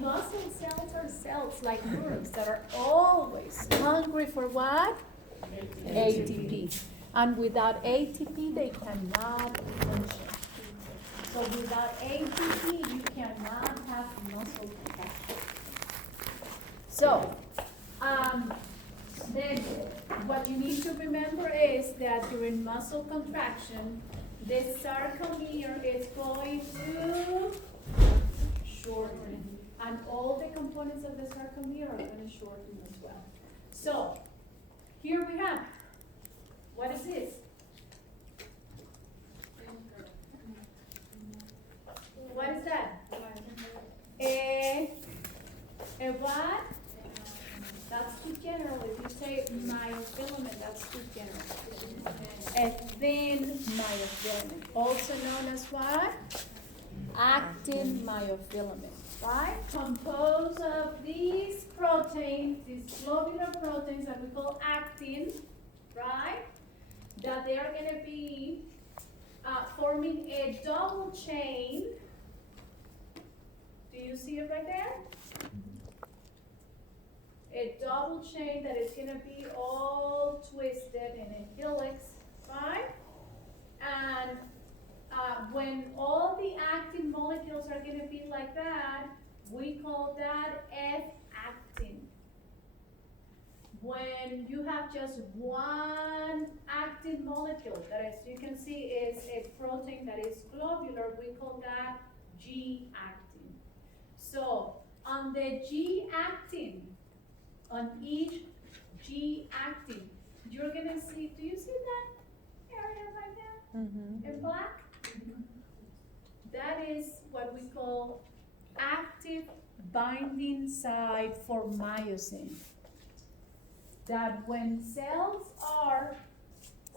muscle cells are cells like neurons that are always hungry for what? ATP. And without ATP, they cannot function. So without ATP, you cannot have muscle contraction. So, then what you need to remember is that during muscle contraction, the sarcomere is going to shorten. And all the components of the sarcomere are going to shorten as well. So, here we have, what is this? What is that? A what? That's too general. If you say myofilament, that's too general. A thin myofilament, also known as what? Actin myofilament, right? Composed of these proteins, these globular proteins that we call actin, right? That they are going to be forming a double chain. Do you see it right there? A double chain that is going to be all twisted in a helix, right? And when all the actin molecules are going to be like that, we call that F-actin. When you have just one actin molecule, that as you can see is a protein that is globular, we call that G-actin. So on the G-actin, on each G-actin, you're going to see, do you see that area right there? Mm-hmm. In black? Mm-hmm. That is what we call active binding site for myosin. That when cells are,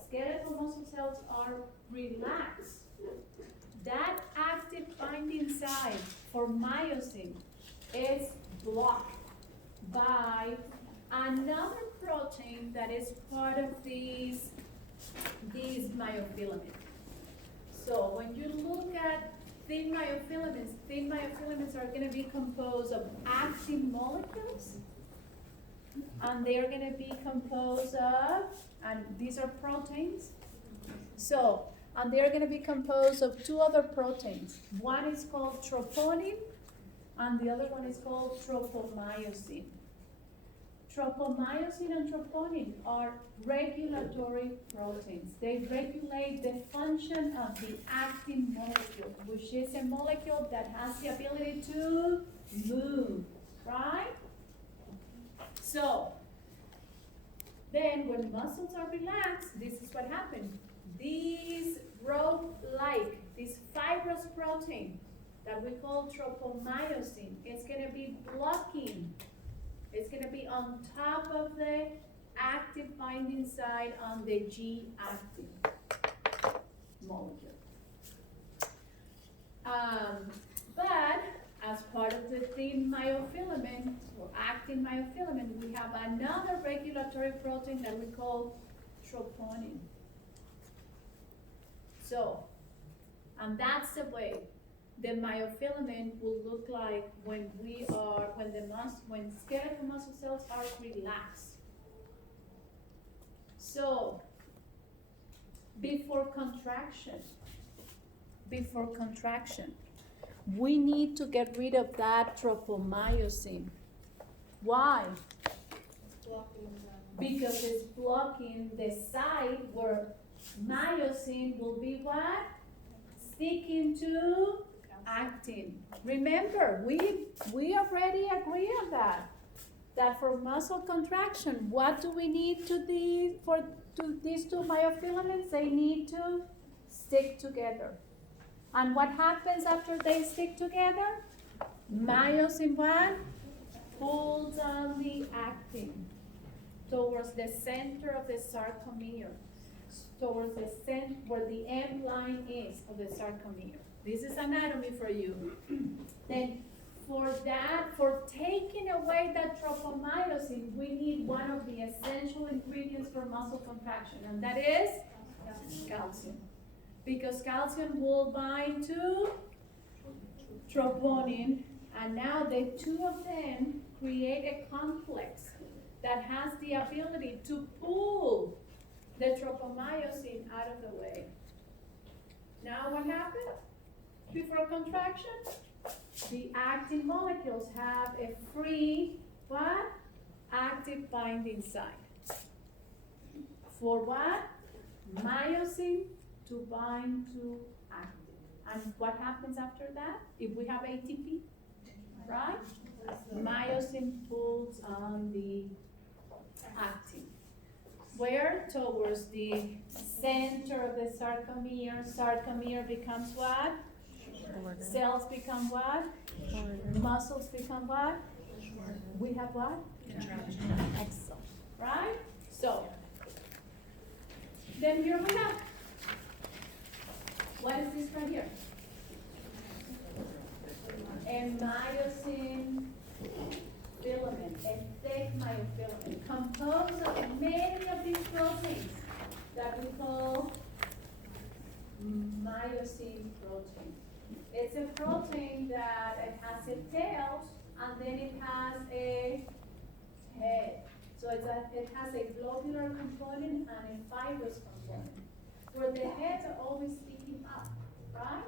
skeletal muscle cells are relaxed, that active binding site for myosin is blocked by another protein that is part of these myofilaments. So when you look at thin myofilaments are going to be composed of actin molecules, and they are going to be composed of, and these are proteins. So, and they are going to be composed of two other proteins. One is called troponin, and the other one is called tropomyosin. Tropomyosin and troponin are regulatory proteins. They regulate the function of the actin molecule, which is a molecule that has the ability to move, right? So, then when muscles are relaxed, this is what happens. These rope-like, this fibrous protein that we call tropomyosin, is going to be blocking. It's going to be on top of the active binding site on the G-actin molecule. But as part of the thin myofilament or actin myofilament, we have another regulatory protein that we call troponin. So, and that's the way the myofilament will look like when skeletal muscle cells are relaxed. So, before contraction, we need to get rid of that tropomyosin. Why? Because it's blocking the site where myosin will be what? Sticking to actin. Remember, we already agree on that. That for muscle contraction, what do we need to these two myofilaments? They need to stick together. And what happens after they stick together? Myosin what? Pulls on the actin towards the center of the sarcomere, towards the center where the M line is of the sarcomere. This is anatomy for you. Then for taking away that tropomyosin, we need one of the essential ingredients for muscle contraction, and that is calcium. Because calcium will bind to troponin, And now the two of them create a complex that has the ability to pull the tropomyosin out of the way. Now what happens? Before contraction, the actin molecules have a free, what? Active binding site. For what? Myosin to bind to actin. And what happens after that? If we have ATP, right? Myosin pulls on the actin. Where? Towards the center of the sarcomere. Sarcomere becomes what? Cells become what? Muscles become what? We have what? Excellent. Right? So, then here we have. What is this right here? A myosin filament, a thick myofilament, composed of many of these proteins that we call myosin protein. It's a protein that it has a tail and then it has a head. So it has a globular component and a fibrous component. Where the heads are always sticking up, right?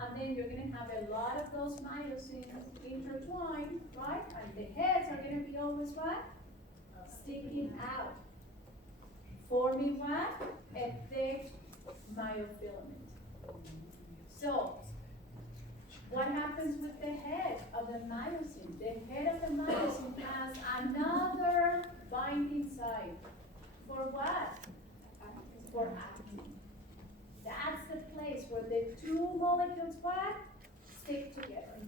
And then you're going to have a lot of those myosins intertwined, right? And the heads are going to be always what? Sticking out. Forming what? A thick myofilament. So, what happens with the head of the myosin? The head of the myosin has another binding site. For what? For actin. That's the place where the two molecules what? Stick together.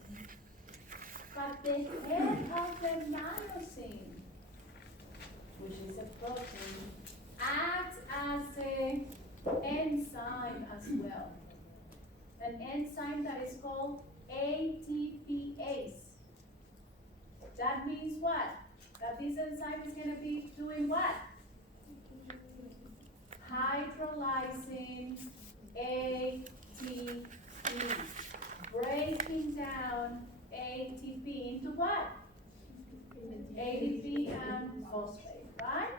But the head of the myosin, which is a protein, acts as an enzyme as well. An enzyme that is called ATPase. That means what? That this enzyme is going to be doing what? Hydrolyzing ATP. Breaking down ATP into what? ADP and phosphate, right?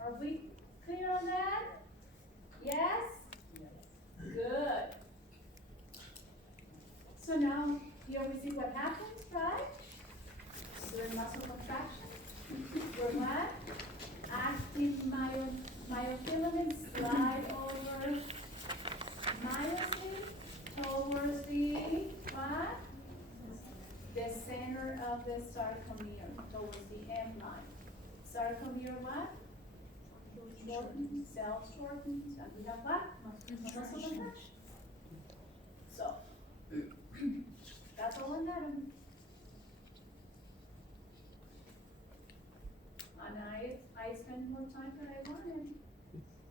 Are we clear on that? Yes? Good. So now, here we see what happens, right? During muscle contraction. For what? Active myofilaments slide over myosin towards the what? The center of the sarcomere, towards the M line. Sarcomere what? Shortens, cell shortens, and we have what? Muscle contraction. So, that's all anatomy. And I spent more time than I wanted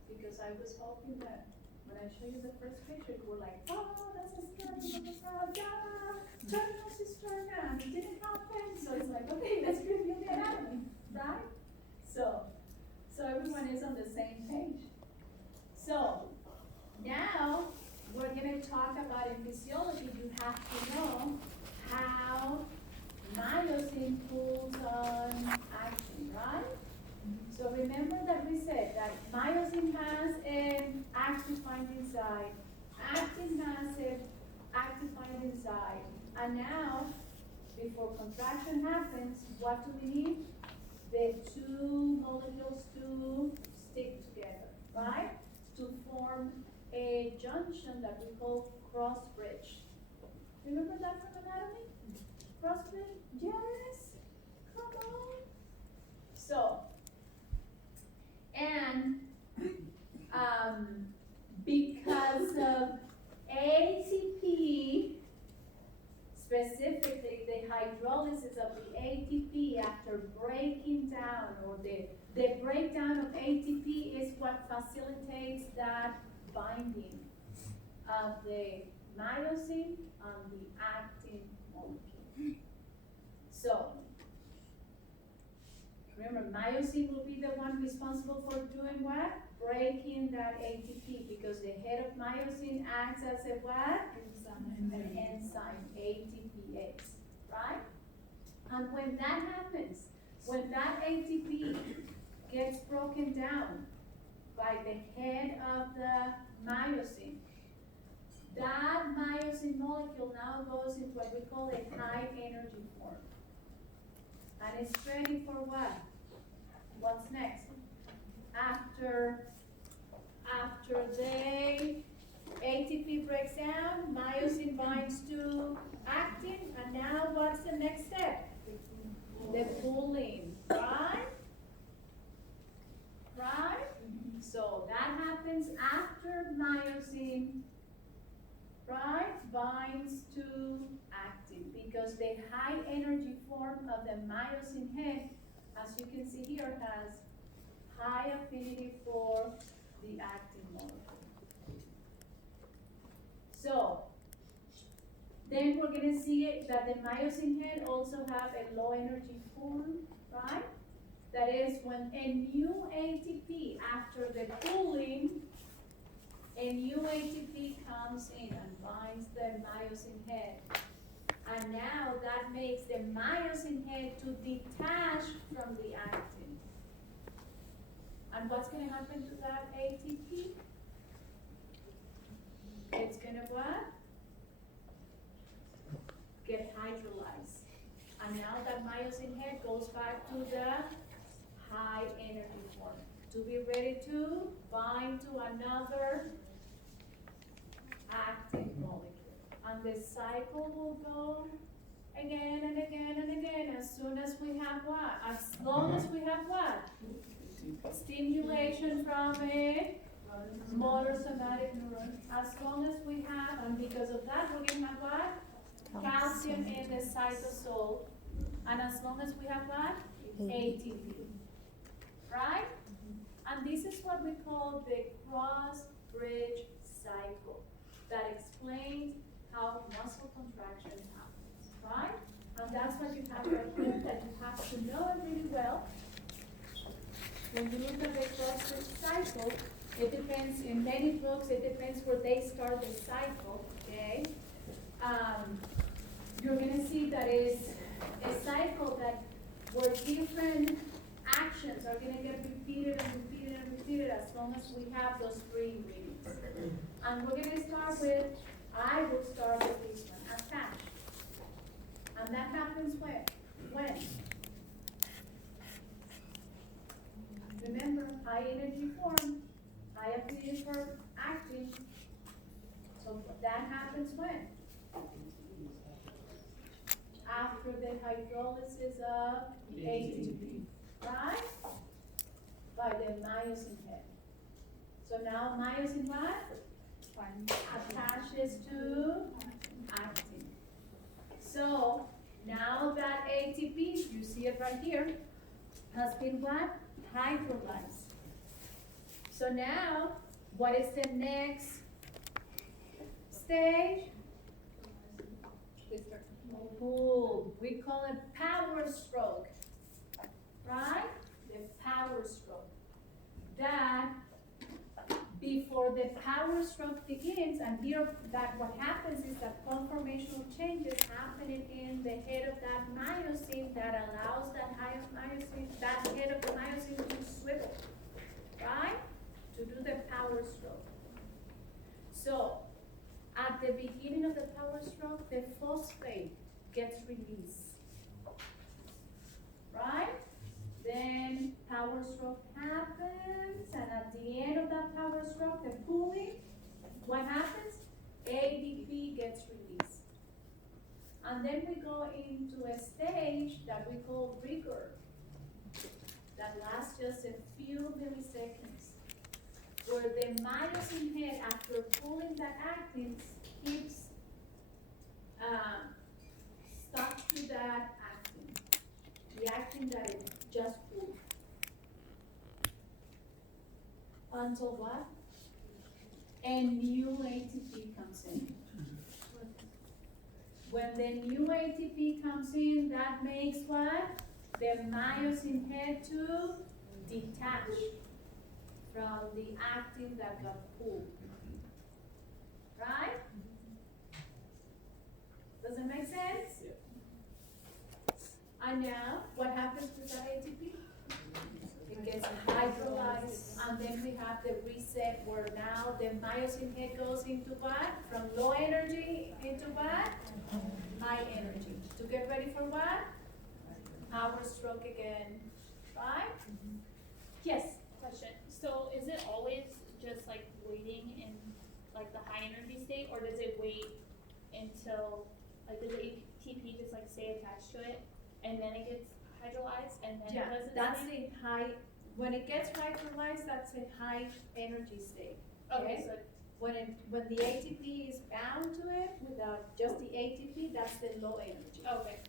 because I was hoping that when I show you the first picture, you were like, oh, that's a skeleton of the cell, yeah, terminal cisterna, and it didn't happen. So it's like, okay, let's review the anatomy, right? So everyone is on the same page. So now we're going to talk about in physiology, you have to know how myosin pulls on actin, right? So remember that we said that myosin has an active binding site, actin has an active binding site, and now, before contraction happens, what do we need? The two molecules to stick together, right? To form a junction that we call cross bridge. Remember that from anatomy? Cross bridge? Yes? Come on. So, and because of ATP, specifically the hydrolysis of the ATP after breaking down, or the breakdown of ATP is what facilitates that binding of the myosin on the actin molecule. So, remember, myosin will be the one responsible for doing what? Breaking that ATP, because the head of myosin acts as a what? An enzyme, ATPase, right? And when that happens, when that ATP gets broken down by the head of the myosin, that myosin molecule now goes into what we call a high energy form. And it's ready for what? What's next? After the ATP breaks down, myosin binds to actin, and now what's the next step? The pooling, right? Right? So that happens after myosin, right, binds to actin, because the high energy form of the myosin head, as you can see here, has high affinity for the actin molecule. So, then we're going to see that the myosin head also have a low energy form, right? That is, when a new ATP, after the pooling, a new ATP comes in and binds the myosin head. And now that makes the myosin head to detach from the actin. And what's going to happen to that ATP? It's going to what? Get hydrolyzed. And now that myosin head goes back to the high energy form to be ready to bind to another actin molecule. And the cycle will go again and again and again as soon as we have what? As long as we have what? Stimulation from a motor somatic neuron. As long as we have, and because of that, we're going to have what? Calcium in the cytosol. And as long as we have what? ATP. Right? And this is what we call the cross-bridge cycle that explains how muscle contraction happens. Right? And that's what you have right here, that you have to know it really well. When you look at the cross-bridge cycle, it depends, in many books, it depends where they start the cycle, okay? You're going to see that it's a cycle that where different actions are going to get repeated and repeated and repeated as long as we have those three ingredients. And we're going to start with, I will start with this one, attach. And that happens when? When? Remember, high energy form, high affinity for actin. So that happens when? After the hydrolysis of ATP, right? By the myosin head. So now myosin what? Attaches to actin. So now that ATP, you see it right here, has been what? Hydrolyzed. So now, what is the next stage? Pull. We call it power stroke, right? The power stroke. That before the power stroke begins, and here that what happens is that conformational changes happening in the head of that myosin that allows that head of the myosin to swivel, right? To do the power stroke. So at the beginning of the power stroke, the phosphate gets released, right? Then power stroke happens, and at the end of that power stroke, the pooling, what happens? ADP gets released. And then we go into a stage that we call rigor, that lasts just a few milliseconds, where the myosin head, after pulling the actin, keeps stuck to that actin, the actin that it just pulled. Until what? A new ATP comes in. When the new ATP comes in, that makes what? The myosin head to detach from the actin that got pulled. Right? Does it make sense? find out what happens with that ATP. It gets hydrolyzed, and then we have the reset where now the myosin head goes into what? From low energy into what? High energy. To get ready for what? Power stroke again, right? Yes? Question. So is it always just like waiting in like the high energy state, or does it wait until like does the ATP just like stay attached to it and then it gets hydrolyzed and then Yeah, it does its that's thing? the high, when it gets hydrolyzed, that's a high energy state. Okay, so When the ATP is bound to it, without just the ATP, that's the low energy. okay.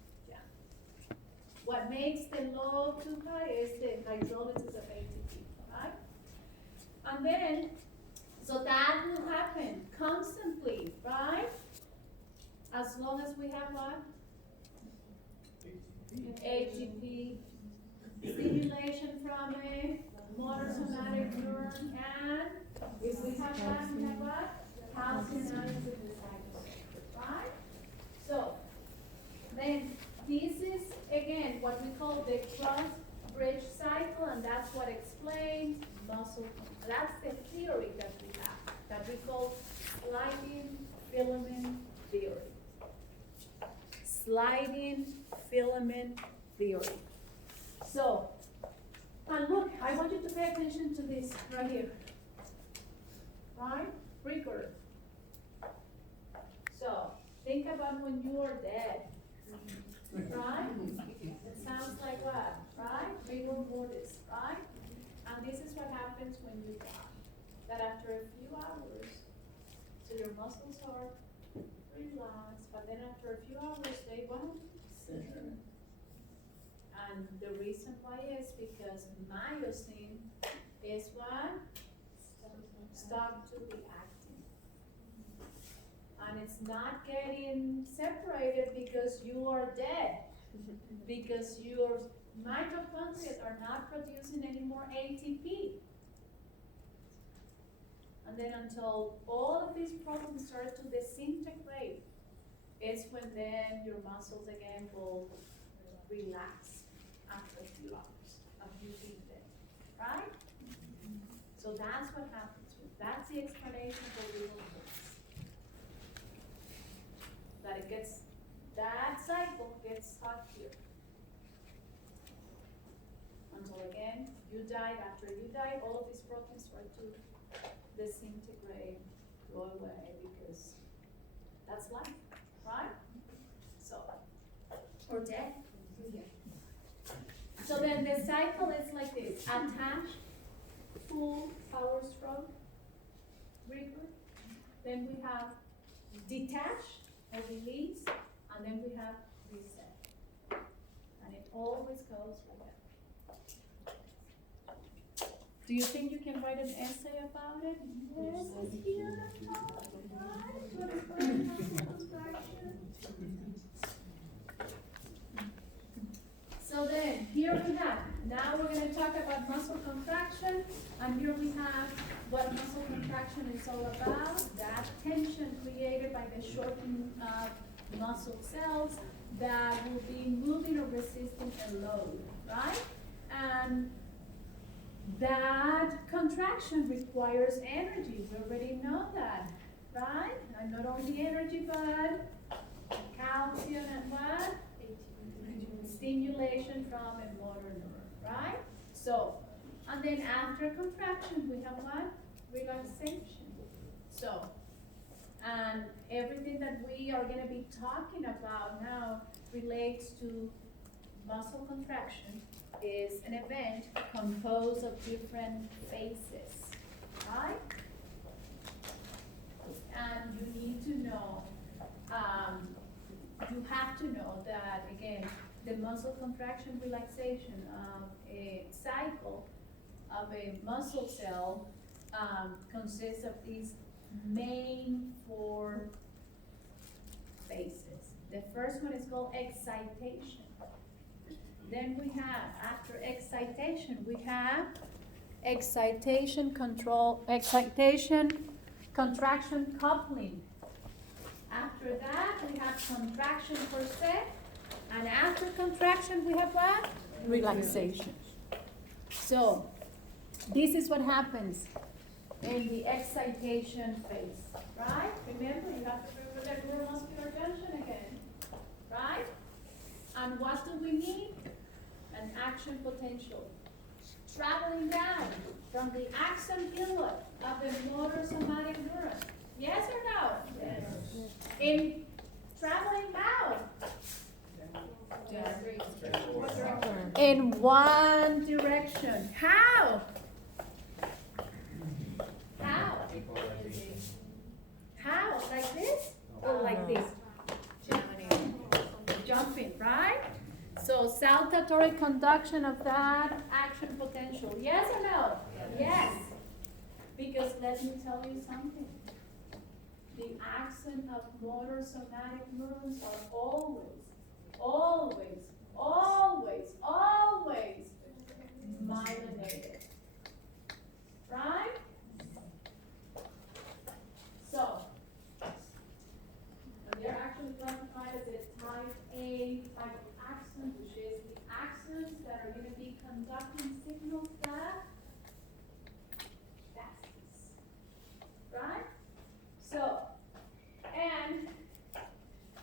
What makes the low too high is the hydrolysis of ATP, right? And then, so that will happen constantly, right? As long as we have what? ATP, stimulation from a motor somatic neuron, and if we have that, we have what? Calcium ions in the cytosol, right? So, then this is again what we call the cross-bridge cycle, and that's what explains muscle. That's the theory that we have, that we call sliding filament theory. Sliding filament theory. So, and look, I want you to pay attention to this right here. Right? Record. So, think about when you are dead. Right? It sounds like what? Right? Rigor mortis, right? And this is what happens when you die. That after a few hours, so your muscles are relaxed, but then after a few hours they won't. And the reason why is because myosin is what? Stop to be acting. And it's not getting separated because you are dead. Because your mitochondria are not producing any more ATP. And then until all of these problems start to disintegrate, it's when then your muscles again will relax after a few hours of you being dead, right? So that's what happens. That's the explanation for rigor mortis. That it gets, that cycle gets stuck here. Until again, you die. After you die, all of these proteins start to disintegrate, go away, because that's life, right? So, or death. So then the cycle is like this: attach, full power stroke, rigor. Then we have detach or release, and then we have reset. And it always goes like that. Do you think you can write an essay about it? Yes, it's beautiful. Right? What is going on? So then, here we have, now we're going to talk about muscle contraction, and here we have what muscle contraction is all about, that tension created by the shortening of muscle cells that will be moving or resisting a load, right? And that contraction requires energy, we already know that, right? And not only energy, but calcium and what? Stimulation from a motor neuron, right? So, and then after contraction, we have what? Relaxation. So, and everything that we are going to be talking about now relates to muscle contraction is an event composed of different phases, right? And you need to know, you have to know that, again, the muscle contraction relaxation a cycle of a muscle cell consists of these main 4 phases. The first one is called excitation. Then we have, after excitation, we have excitation contraction coupling. After that, we have contraction per se. And after contraction, we have what? Relaxation. So, this is what happens in the excitation phase, right? Remember, you have to remember the neuromuscular junction again, right? And what do we need? An action potential. Traveling down from the axon hillock of the motor somatic neuron. Yes or no? Yes. In traveling out. In one direction. How? How? How? Like this? Or like this? Jumping, right? So saltatory conduction of that action potential. Yes or no? Yes. Because let me tell you something. The axon of motor somatic neurons are always myelinated. Right? So, they're actually classified as a type A type of axon, which is the axons that are going to be conducting signals that fastest. Right? So, and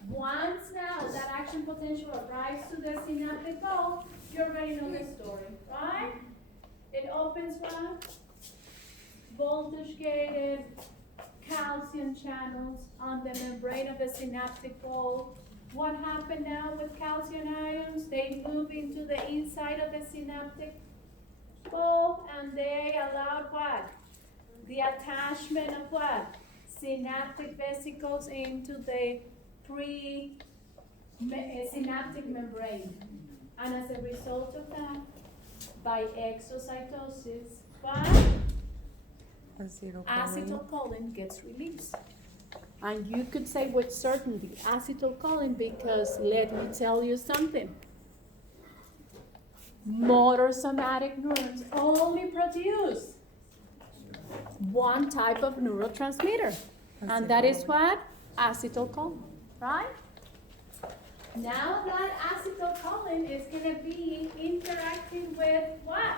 once now that action potential arrives to the synaptic bulb, you already know the story, right? It opens what? Voltage gated calcium channels on the membrane of the synaptic bulb. What happened now with calcium ions? They move into the inside of the synaptic bulb and they allowed what? The attachment of what? Synaptic vesicles into the synaptic membrane. And as a result of that, by exocytosis, what? Acetylcholine gets released. And you could say with certainty acetylcholine because let me tell you something. Motor somatic neurons only produce one type of neurotransmitter. And that is what? Acetylcholine, right? Now that acetylcholine is going to be interacting with what?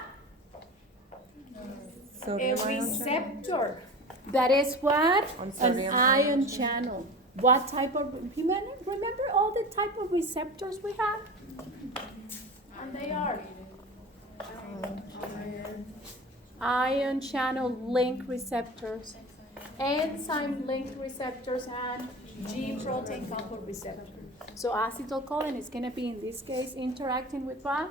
A receptor. That is what? An ion channel. What type of, remember all the type of receptors we have? And they are ion channel link receptors, enzyme link receptors, and G protein coupled receptors. So acetylcholine is going to be, in this case, interacting with what?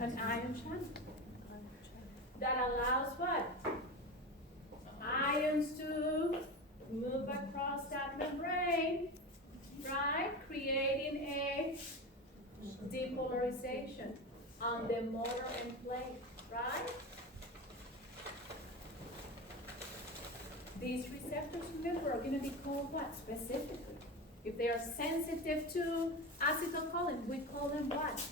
An ion channel. That allows what? Ions to move across that membrane, right? Creating a depolarization on the motor end plate, right? These receptors, remember, are going to be called what? Specifically. If they are sensitive to acetylcholine, we call them what?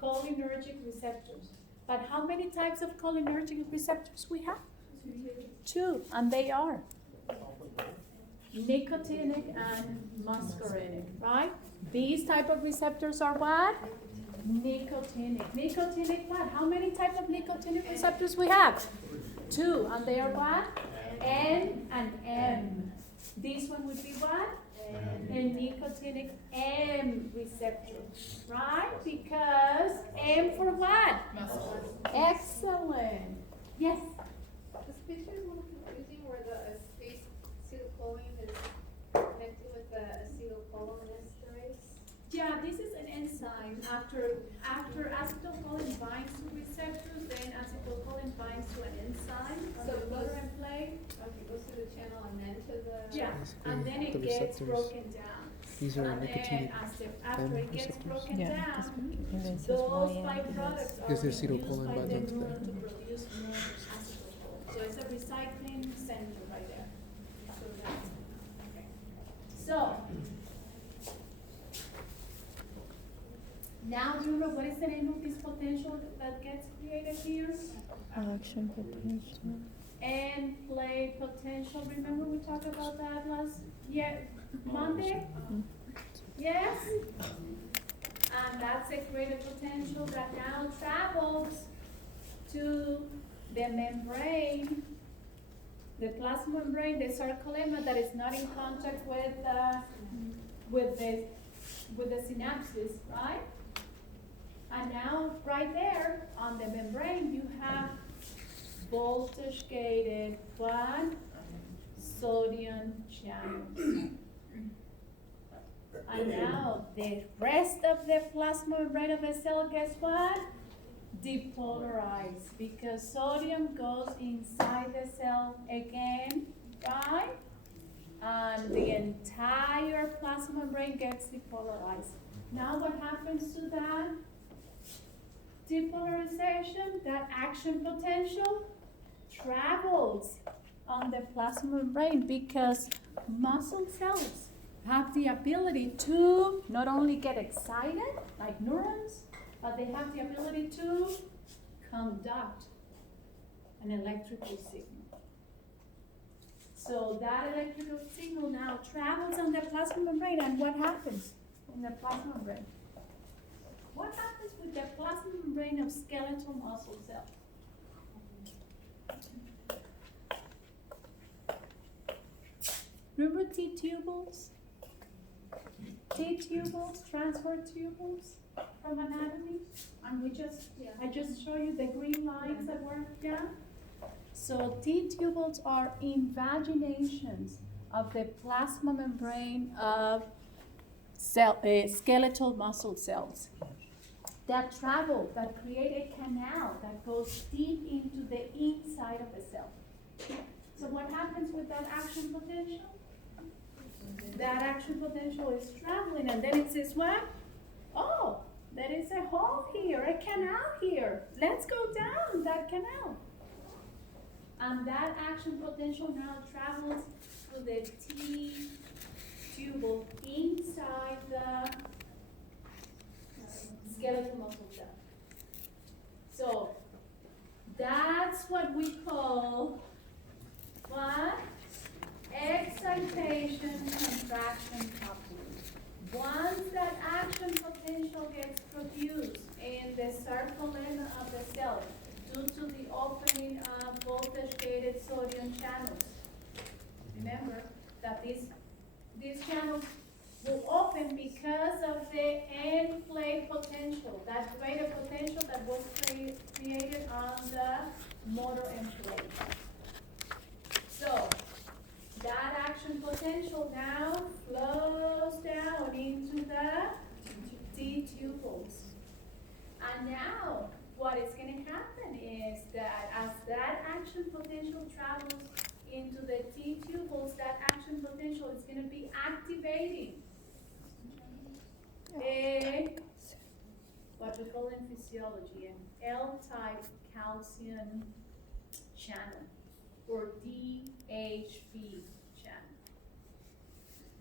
Cholinergic receptors. But how many types of cholinergic receptors we have? Two, and they are nicotinic and muscarinic, right? These type of receptors are what? Nicotinic. Nicotinic what? How many types of nicotinic receptors we have? Two, and they are what? N and M. This one would be what? A nicotinic M receptor, right? Because M for what? Excellent. Yes? This picture is a little confusing where the acetylcholine is connected with the acetylcholinesterase. Yeah, this is an enzyme. After acetylcholine binds to receptors, then acetylcholine binds to an enzyme. So motor and plate. Okay, goes through the channel and then to the. Yeah, and then it gets broken down. These are And nicotinic then after it gets receptors. broken Yeah, down, those byproducts are Because the used acetylcholine by binds the onto neuron that. to produce more acetylcholine. So it's a recycling center right there. So that's okay. So now do you know what is the name of this potential that gets created here? Action potential. end plate potential. Remember we talked about that last Monday? Yes? And that's a greater potential that now travels to the membrane, the plasma membrane, the sarcolemma that is not in contact with the synapses, right? And now, right there on the membrane, you have voltage-gated what? Sodium channels. And now, the rest of the plasma membrane of a cell, guess what? Depolarized, because sodium goes inside the cell again, right? And the entire plasma membrane gets depolarized. Now what happens to that depolarization? That action potential travels on the plasma membrane because muscle cells have the ability to not only get excited like neurons, but they have the ability to conduct an electrical signal. So that electrical signal now travels on the plasma membrane, and what happens in the plasma membrane? What happens with the plasma membrane of skeletal muscle cells? Remember T-tubules? T-tubules, transfer tubules from anatomy? And I just showed you the green lines that were down. So T-tubules are invaginations of the plasma membrane of skeletal muscle cells that travel, that create a canal that goes deep into the inside of the cell. So what happens with that action potential? That action potential is traveling, and then it says what? Oh, there is a hole here, a canal here. Let's go down that canal. And that action potential now travels to the T-tubule inside the skeletal muscle cell. So that's what we call what? Excitation, contraction, coupling. Once that action potential gets produced in the sarcolemma of the cell due to the opening of voltage-gated sodium channels, remember that these channels will open because of the end plate potential, that greater potential that was created on the motor end plate. So that action potential now flows down into the T-tubules. And now what is going to happen is that as that action potential travels into the T-tubules, that action potential is going to be activating what we call in physiology an L-type calcium channel, or DHP channel.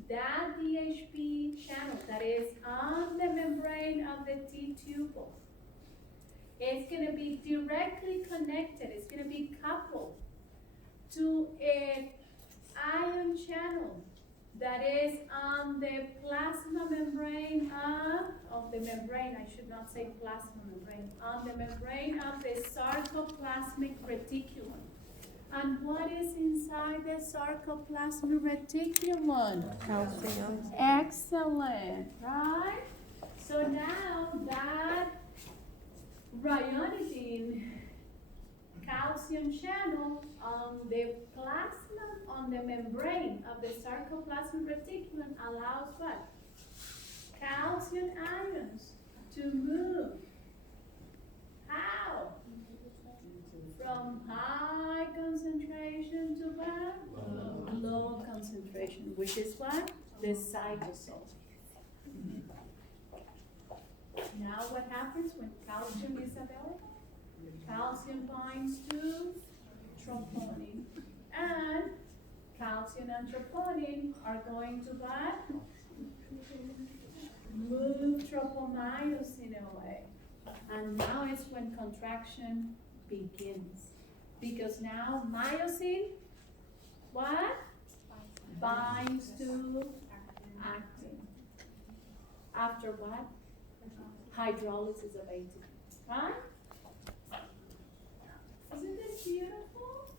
That DHP channel that is on the membrane of the T-tubule is going to be directly connected, it's going to be coupled to an ion channel that is on the plasma membrane of the membrane, I should not say plasma membrane, on the membrane of the sarcoplasmic reticulum. And what is inside the sarcoplasmic reticulum? Calcium. Excellent, right? So now that ryanodine calcium channel on the plasma, on the membrane of the sarcoplasmic reticulum allows what? Calcium ions to move. How? From high concentration to what? Low concentration, which is what? The cytosol. Now what happens when calcium is available? Calcium binds to troponin, and calcium and troponin are going to what? Move tropomyosin away. And now is when contraction begins. Because now myosin, what? Binds to actin. After what? Hydrolysis of ATP. Right? Isn't this beautiful?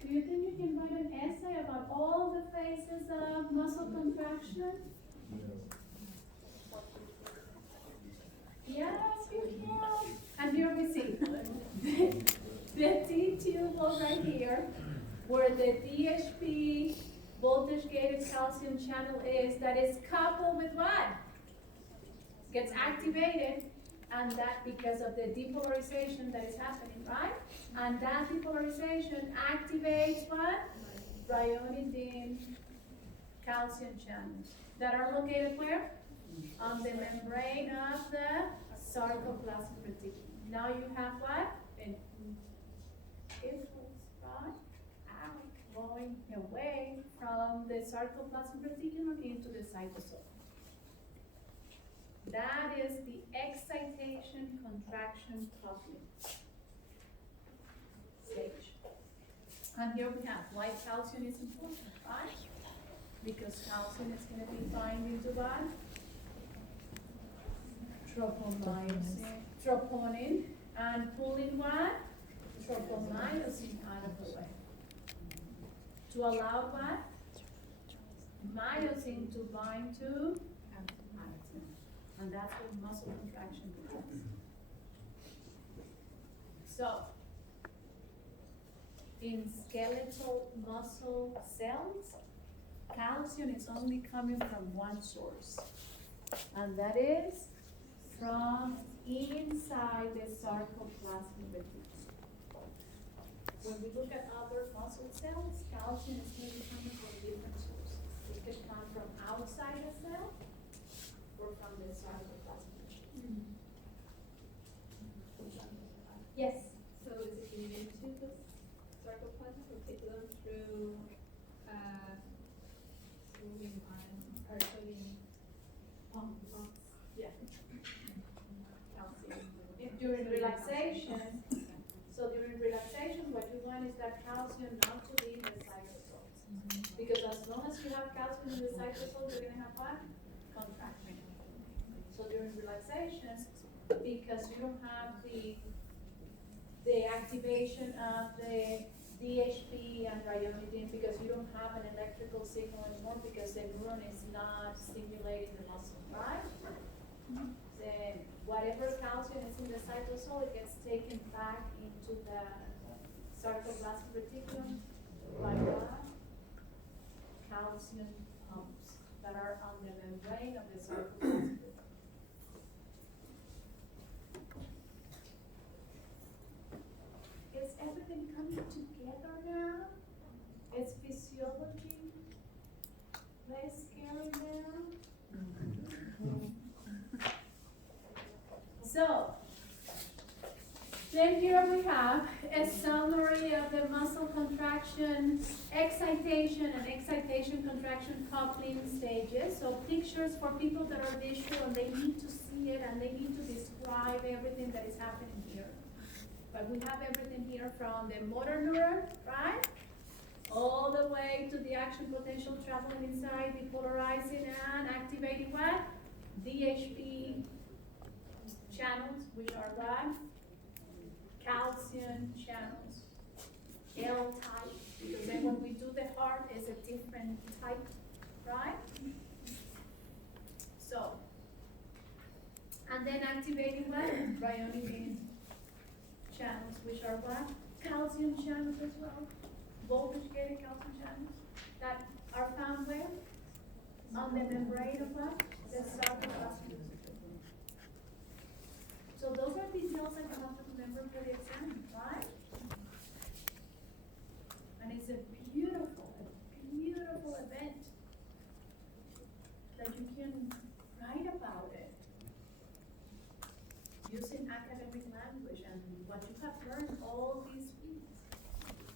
Do you think you can write an essay about all the phases of muscle contraction? Yes, you can. And here we see the T tubule right here, where the DHP voltage-gated calcium channel is, that is coupled with what? Gets activated, and that because of the depolarization that is happening, right? And that depolarization activates what? Ryanodine calcium channels that are located where? On the membrane of the sarcoplasmic reticulum. Now you have what? An impulse, right? Out, going away from the sarcoplasmic reticulum into the cytosol. That is the excitation contraction coupling stage. And here we have why calcium is important, right? Because calcium is going to be binding to what? Troponin, and pulling what? Tropomyosin out of the way. To allow what? Myosin to bind to actin. And that's what muscle contraction does. So, in skeletal muscle cells, calcium is only coming from one source, and that is from inside the sarcoplasmic reticulum. When we look at other muscle cells, calcium is maybe coming from different sources. It can come from outside the cell or from the sarcoplasmic reticulum. Yes? So is it getting into the sarcoplasmic reticulum through sodium ion or sodium pumps? Yeah. Calcium. During relaxation, what you want is that calcium not to be in the cytosols. Because as long as you have calcium in the cytosols, you're gonna have what? Contraction. So during relaxation, because you don't have the activation of the DHP and ryanodine, because you don't have an electrical signal anymore, because the neuron is not stimulating the muscle, right? Then whatever calcium is in the cytosol, it gets taken back into the sarcoplasmic reticulum by what? Calcium pumps that are on the membrane of the sarcoplasmic reticulum. Is everything coming together now? Is physiology less scary now? So, then here we have a summary of the muscle contraction, excitation, and excitation contraction coupling stages. So pictures for people that are visual and they need to see it and they need to describe everything that is happening here. But we have everything here from the motor neuron, right? All the way to the action potential traveling inside, depolarizing and activating what? DHP channels, which are what? Calcium channels, L type, because then when we do the heart, it's a different type, right? So, and then activating what? Ryanodine channels, which are what? Calcium channels as well, voltage-gated calcium channels that are found where? On the membrane of what? The sarcoplasmic. So those are details that you have to remember for the exam, right? And it's a beautiful event that you can write about it using academic language and what you have learned all these weeks.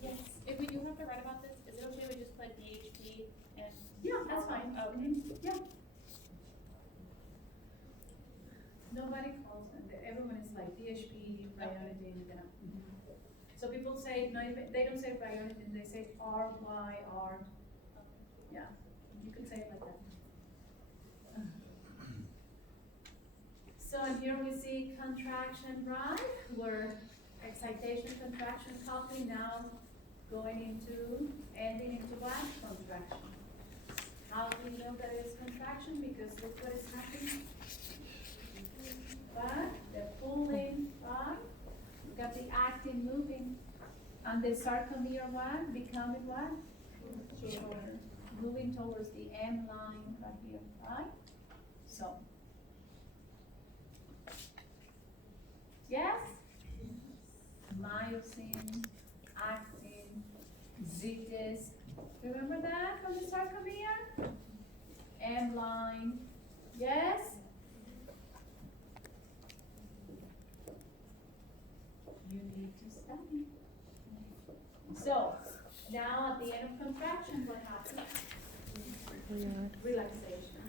Yes. If we do have to write about this, is it okay we just put DHP and? Yeah, that's fine. Okay. Yeah. Nobody calls them. Everyone is like DHP, ryanodine, So people say, no, they don't say ryotin, they say R-Y-R. Yeah, you can say it like that. So here we see contraction, right? Where excitation, contraction, coupling now going into, ending into what? Contraction. How do we know that it's contraction? Because look what is happening. What? The pulling, right? We got the actin moving. And the sarcomere what? Becoming what? Shorter. Moving towards the M line right here, right? So. Yes? Myosin, actin, Z-disc. Remember that from the sarcomere? M line. Yes? You need to study. So, now at the end of contraction, what happens? Relaxation.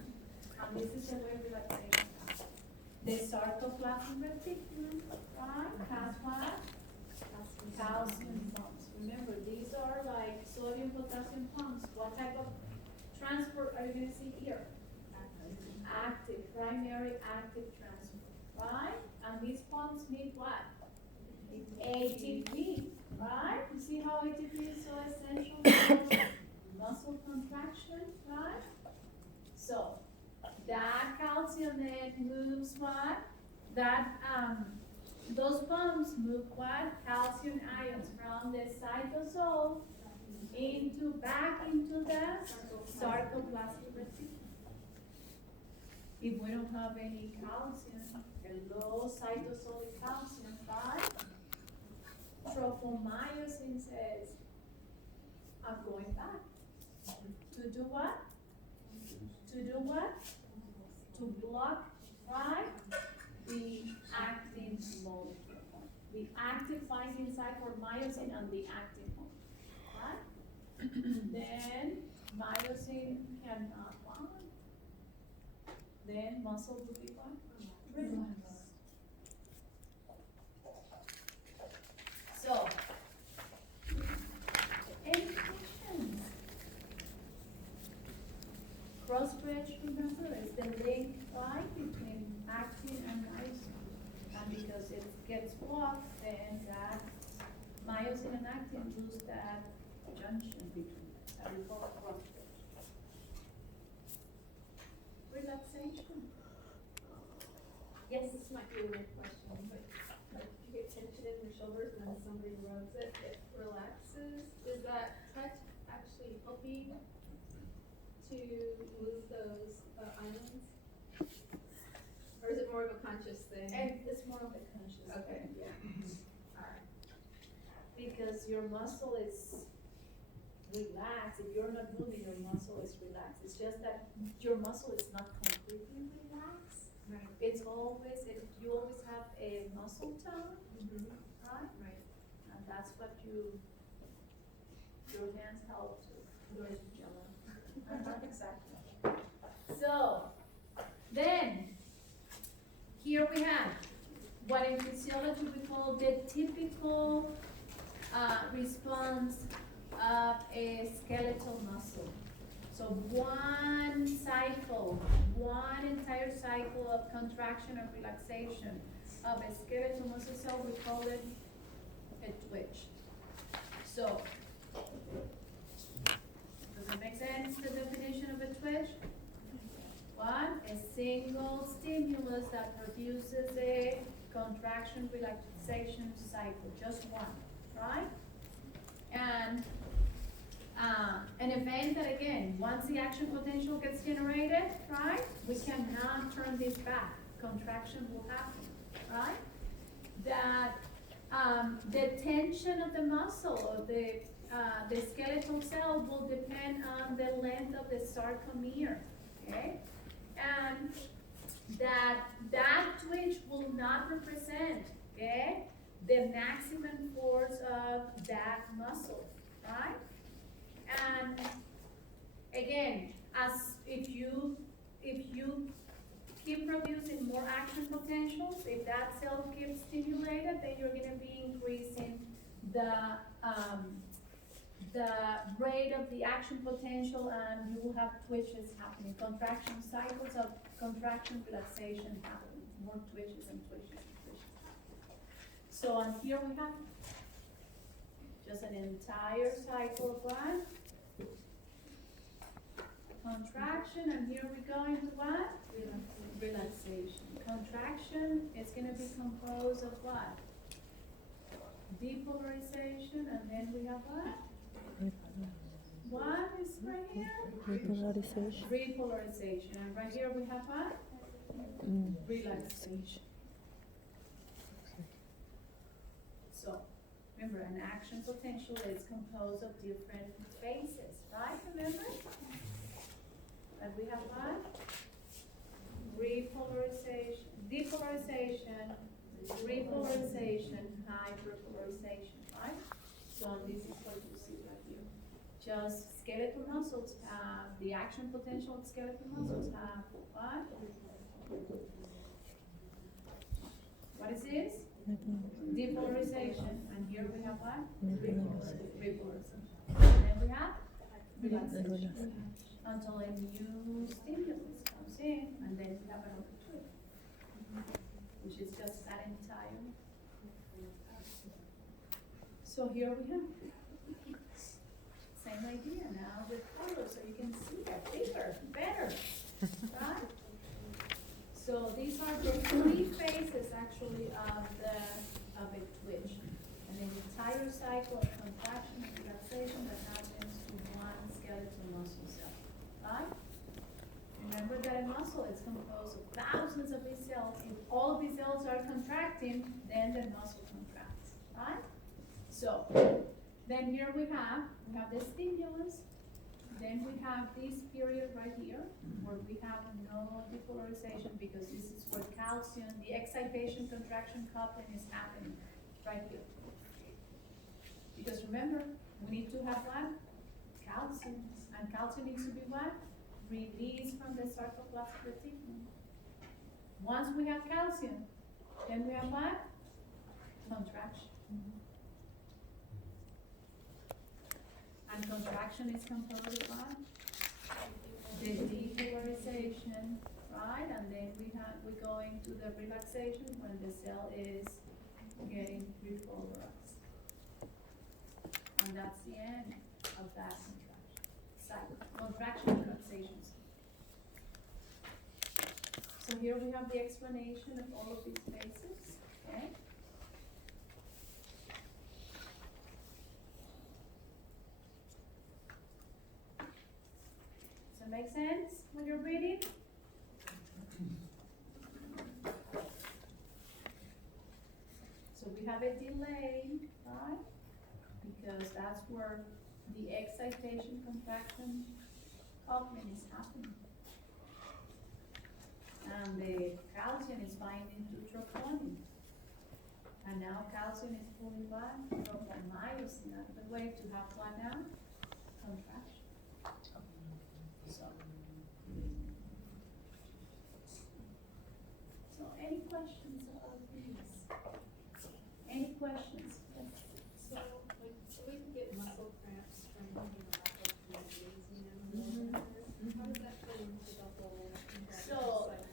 And this is the way relaxation happens. The sarcoplasmic reticulum, right, has what? Calcium pumps. Remember, these are like sodium potassium pumps. What type of transport are you going to see here? Active, primary active transport, right? And these pumps need what? ATP, right? You see how ATP is so essential for muscle contraction, right? So, that calcium then moves what? That, those pumps move what? Calcium ions from the cytosol back into the sarcoplasmic reticulum. If we don't have any calcium, a low cytosolic calcium, right? Tropomyosin says, I'm going back. To do what? To do what? To block, right? The actin mode. The active binding site for myosin and the active mode, right? Then myosin cannot bind. Then muscle will be what? Relaxed. So, any questions? Cross bridge, remember, is the link, right, between actin and myosin. And because it gets blocked, then that myosin and actin lose that junction between them. That we call cross bridge. Relaxation. Yes, this might be a weird question, but like if you get tension in your shoulders and then somebody rubs it, it relaxes. Is that touch actually helping to move those ions? Or is it more of a conscious thing? And it's more of a conscious Okay, thing. yeah. Alright. Because your muscle is relaxed. If you're not moving, your muscle is relaxed. It's just that your muscle is not completely relaxed. Right. It's always, you always have a muscle tone, Mm-hmm. right? Right. And that's what your hands help to. Exactly. So, then, here we have what in physiology we call the typical response of a skeletal muscle. So one cycle, one entire cycle of contraction and relaxation of a skeletal muscle cell, we call it a twitch. So, does it make sense, the definition of a twitch? One, a single stimulus that produces a contraction relaxation cycle, just one, right? And an event that, again, once the action potential gets generated, right, we cannot turn this back. Contraction will happen, right? That the tension of the muscle or the skeletal cell will depend on the length of the sarcomere, okay? And that twitch will not represent, okay, the maximum force of that muscle, right? And again, as if you keep producing more action potentials, if that cell keeps stimulated, then you're gonna be increasing the rate of the action potential, and you will have twitches happening, contraction cycles of contraction relaxation happening, more twitches and twitches and twitches. So on here we have just an entire cycle of what? Contraction, and here we go into what? Relaxation. Contraction is going to be composed of what? Depolarization, and then we have what? What is right here? Repolarization. Repolarization, and right here we have what? Relaxation. So, remember, an action potential is composed of different phases, right? Remember? And we have what? Repolarization, depolarization, repolarization, hyperpolarization, right? So this is what you see right here. Just skeletal muscles have, the action potential of skeletal muscles have what? What is this? Depolarization, and here we have what? Repolarization. And then we have relaxation. Until a new stimulus comes in, and then we have another twitch, which is just that entire. So here we have same idea now with colors, so you can see it bigger, better, right? So these are the three phases actually of a twitch, and the entire cycle of contraction and relaxation that happens to one skeletal muscle cell. Right? Remember that a muscle is composed of thousands of these cells. If all of these cells are contracting, then the muscle contracts, right? So, then here we have the stimulus. Then we have this period right here where we have no depolarization because this is where calcium, the excitation contraction coupling is happening right here. Because remember, we need to have what? Calcium. And calcium needs to be what? Released from the sarcoplasmic reticulum. Once we have calcium, then we have what? Contraction. And contraction is composed of what? The depolarization, right? And then we go into the relaxation when the cell is getting repolarized. And that's the end of that cycle. Contraction and relaxations. So here we have the explanation of all of these phases, okay? Does that make sense when you're reading? So we have a delay, right? Because that's where the excitation contraction coupling is happening. And the calcium is binding to troponin. And now calcium is pulling back tropomyosin out of the way to have what now? Contraction. So any questions about these? Any questions? So we can get muscle cramps from, magnesium. How does that fit into the whole contraction So, cycle?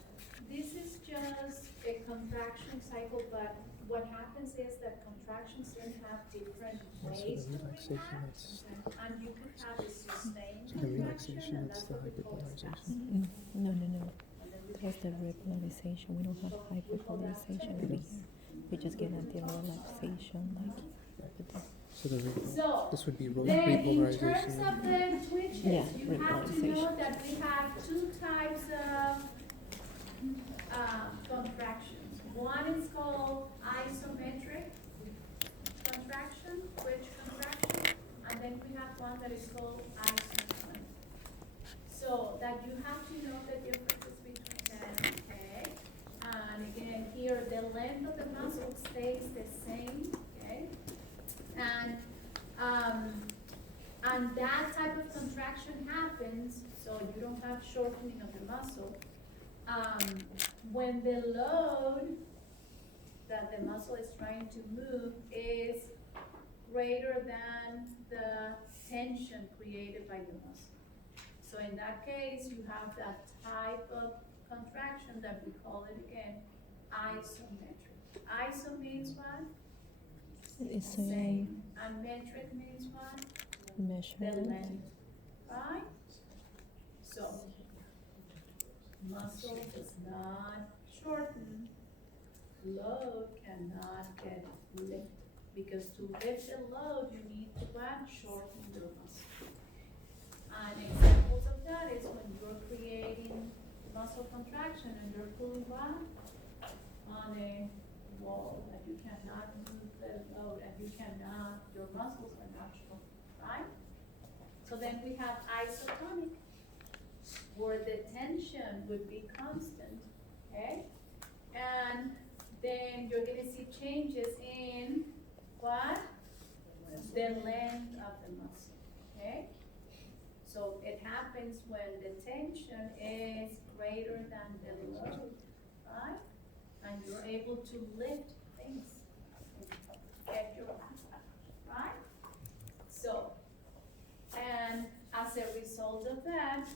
this is just a contraction cycle, but what happens is that contractions then have different ways to react, and you can have a sustained contraction, and that's what we call spasm. No. And then we That's the repolarization. We don't have hyperpolarization over here. We just get anti-relaxation, So this would be then in terms repolarization. of the twitches, Yeah, you have to know repolarization. that we have two types of contractions. One is called isometric contraction, twitch contraction, and then we have one that is called isotonic. So that you have to know the differences between them, okay? And again, here the length of the muscle stays the same, okay? And that type of contraction happens, so you don't have shortening of the muscle, when the load that the muscle is trying to move is greater than the tension created by the muscle. So in that case, you have that type of contraction that we call it again isometric. Iso means what? It's Same. And metric means what? The measurement. length, right? So, muscle does not shorten, load cannot get lifted. Because to lift the load, you need to what? Shorten your muscle. And examples of that is when you're creating muscle contraction and you're pulling what? On a wall, and you cannot move the load, and you cannot, your muscles are not strong, right? So then we have isotonic, where the tension would be constant, okay? And then you're gonna see changes in what? The length of the muscle, okay? So it happens when the tension is greater than the load, right? And you're able to lift things, get your back, right? So, and as a result of that,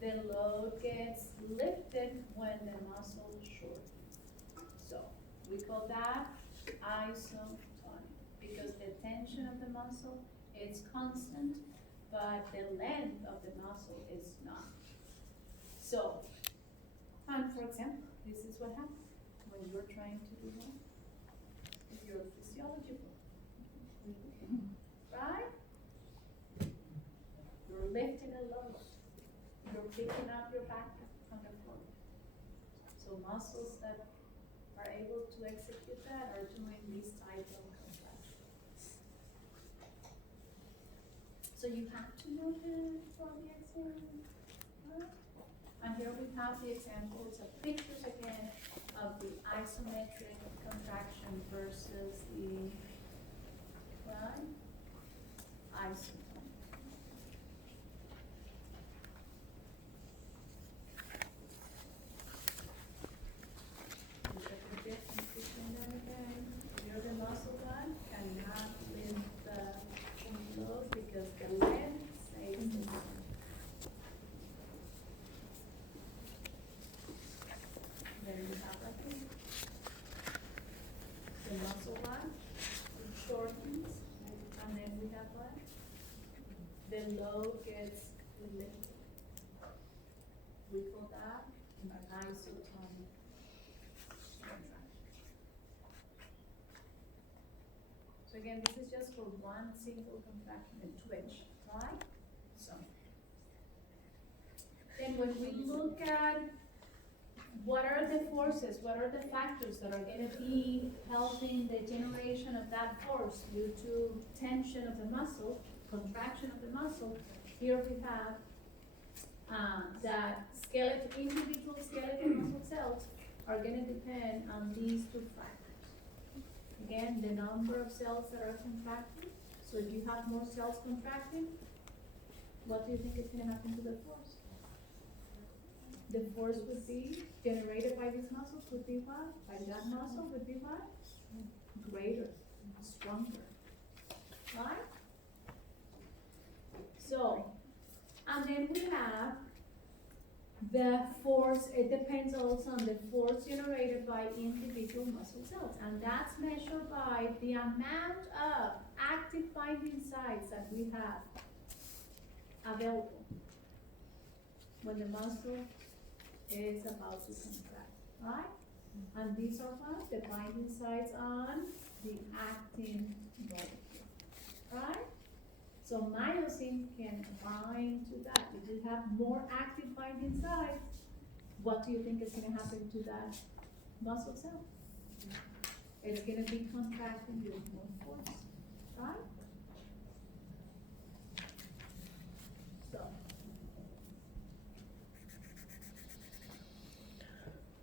the load gets lifted when the muscle shortens. So, we call that isotonic, because the tension of the muscle is constant, but the length of the muscle is not. So, and for example, this is what happens when you're trying to do that in your physiology book, right? You're lifting a load. You're picking up your backpack on the floor. So muscles that are able to execute that are doing this type of contractions. So you have to know for the exam, right? And here we have the examples of pictures again of the isometric contraction versus the what? Isotonic. Look at the difference between them again. Here the muscle one cannot lift the load because the length stays the same. Then we have right here. The muscle one, it shortens, and then we have what? The load gets lifted. We call that an isotonic contraction. So again, this is just for one single contraction and twitch, right? So. Then when we look at what are the forces, what are the factors that are going to be helping the generation of that force due to tension of the muscle, contraction of the muscle, here we have that individual skeletal muscle cells are going to depend on these two factors. Again, the number of cells that are contracting. So if you have more cells contracting, what do you think is going to happen to the force? The force would be generated by these muscles would be what? By that muscle would be what? Greater, stronger, right? So, and then we have the force, it depends also on the force generated by individual muscle cells, and that's measured by the amount of active binding sites that we have available when the muscle is about to contract, right? And these are what? The binding sites on the actin molecule, right? So myosin can bind to that. If you have more active binding sites, what do you think is going to happen to that muscle cell? It's going to be contracting with more force, right?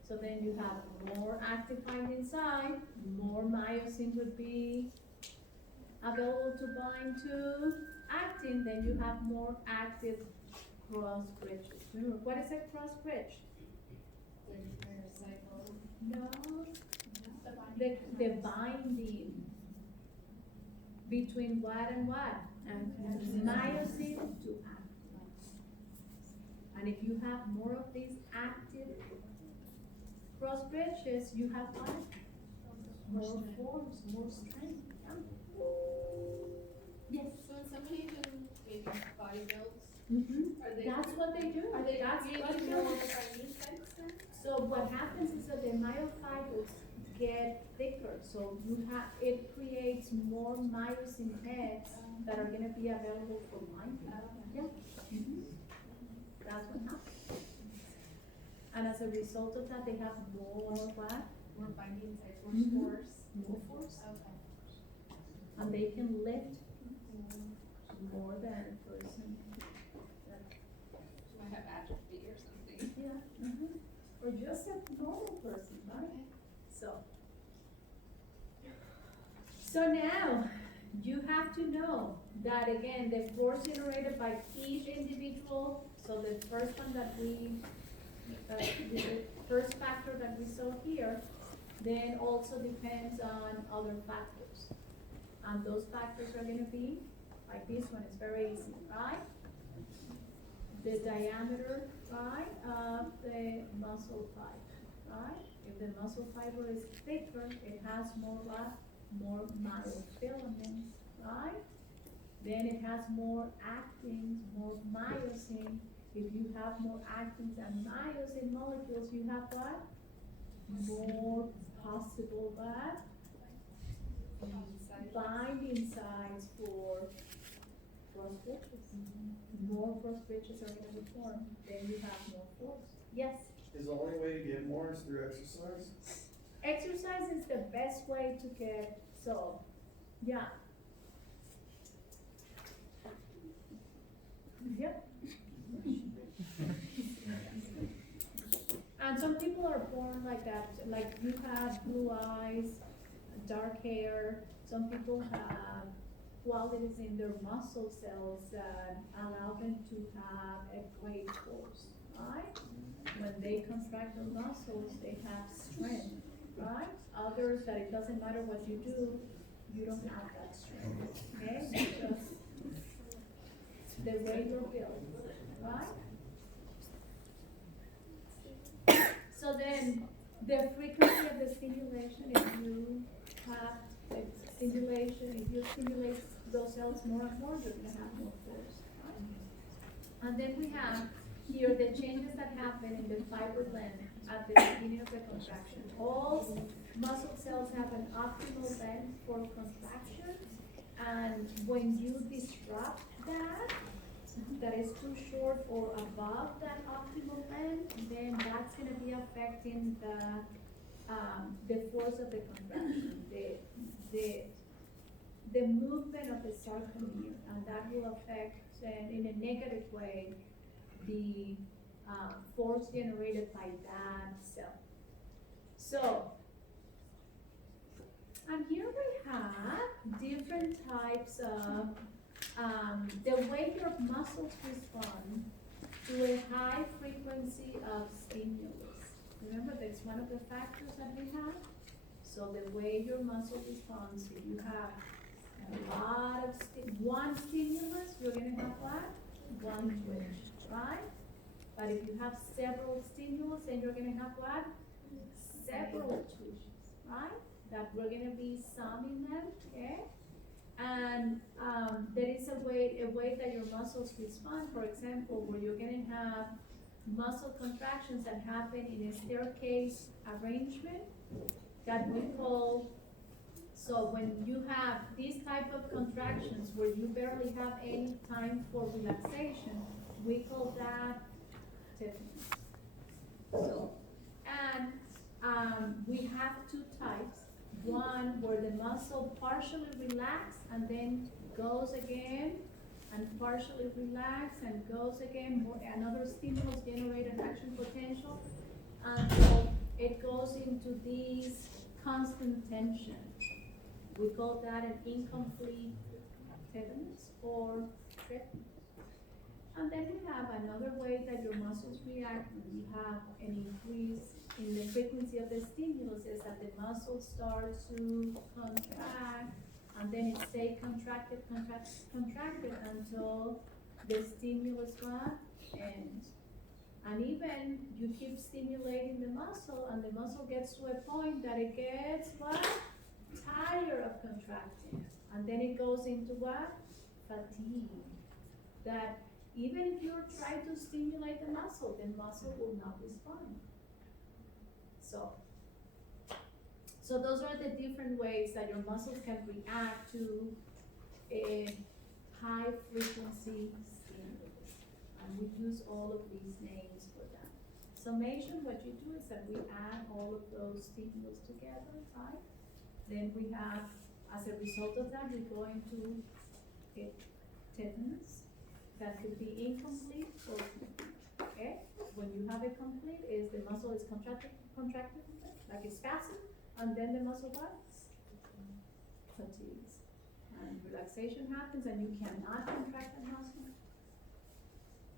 So then you have more active binding site, more myosin would be available to bind to actin, then you have more active cross bridges. Remember, what is a cross bridge? No, the binding. Between what and what? Myosin to actin. And if you have more of these active cross bridges, you have what? More force, more strength. Yeah. Yes. So when somebody who maybe bodybuilds, Mm-hmm. are they? That's what they do. Are they That's what creating they more do. myocytes then? So what happens is that the myofibers get thicker, so it creates more myosin heads that are gonna be available for binding. Yeah. Mhm. That's what happens. And as a result of that, they have more what? More binding sites, more Mhm. spores. More force. Okay. And they can lift more than a person. She might have atrophy or something. Yeah. Mhm. Or just a normal person, right? So now, you have to know that again, the force generated by each individual, so the first one that the first factor that we saw here, then also depends on other factors. And those factors are gonna be, like this one, it's very easy, right? The diameter, right, of the muscle fiber, right? If the muscle fiber is thicker, it has more what? More myofilaments, right? Then it has more actins, more myosin. If you have more actins and myosin molecules, you have what? More possible what? Binding sites for cross bridges. More cross bridges are going to form, then you have more force. Yes? Is the only way to get more is through exercise? Exercise is the best way to get, so, yeah. Yep. And some people are born like that, like you have blue eyes, dark hair, some people have qualities in their muscle cells that allow them to have a great force, right? When they contract their muscles, they have strength, right? Others that it doesn't matter what you do, you don't have that strength, okay? It's just the way you're built, right? So then, the frequency of the stimulation, if you have a stimulation, if you stimulate those cells more and more, you're gonna have more force, right? And then we have here the changes that happen in the fiber length at the beginning of the contraction. All muscle cells have an optimal length for contraction, and when you disrupt that is too short or above that optimal length, then that's gonna be affecting the force of the contraction, the movement of the sarcomere, and that will affect, in a negative way, the force generated by that cell. So, and here we have different types of the way your muscles respond to a high frequency of stimulus. Remember, that's one of the factors that we have. So the way your muscle responds, if you have a lot of one stimulus, you're gonna have what? One twitch, right? But if you have several stimulus, then you're gonna have what? Several twitches, right? That we're gonna be summing them, okay? And there is a way that your muscles respond, for example, where you're gonna have muscle contractions that happen in a staircase arrangement that we call, so when you have these type of contractions where you barely have any time for relaxation, we call that stiffness. So, and we have two types. One where the muscle partially relaxes and then goes again, and partially relax and goes again, another stimulus generated action potential until it goes into these constant tension. We call that an incomplete tetanus or stiffness. And then we have another way that your muscles react when you have an increase in the frequency of the stimulus, is that the muscle starts to contract and then it stay contracted until the stimulus what? Ends. And even you keep stimulating the muscle, and the muscle gets to a point that it gets what? Tired of contracting. And then it goes into what? Fatigue. That even if you're trying to stimulate the muscle will not respond. So those are the different ways that your muscles can react to a high frequency stimulus. And we use all of these names for that. Summation, what you do is that we add all of those stimulus together, right? Then we have, as a result of that, we go into a tetanus. That could be incomplete or complete, okay? When you have it complete, is the muscle is contracted, like it's passive, and then the muscle what? Fatigues. And relaxation happens, and you cannot contract the muscle